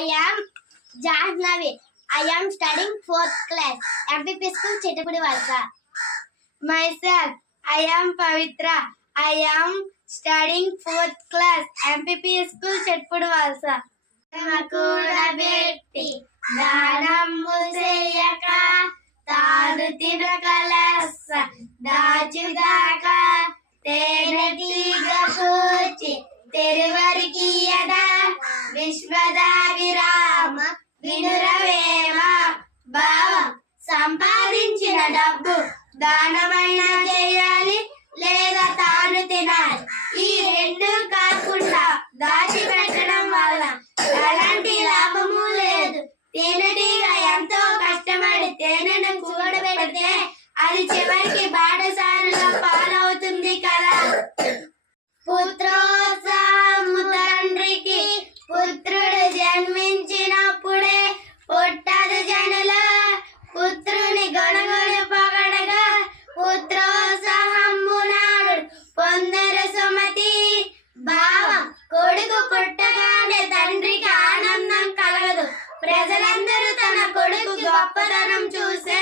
I am Jahnavi. I am studying fourth class. MPP school Chetapudi Valsa. Myself, I am Pavitra. I am studying fourth class. MPP school Chetapudi Valsa. కూడబెట్టి దానమ్ము చేయక తాను తినకలస్స దాచుగాక విశ్వదాభిరామ వినురవేమ భావం. సంపాదించిన డబ్బు దానమైనా చేయాలి లేదా తాను తినాలి? ఈ రెండు కాకుండా దాచి పెట్టడం వల్ల ఎలాంటి లాభము లేదు. తేనెటీగ ఎంతో కష్టపడి తేనె కొందర సుమతి. భావం కొడుకు పుట్టగానే తండ్రికి ఆనందం కలగదు. ప్రజలందరూ తన కొడుకు గొప్పతనం చూసే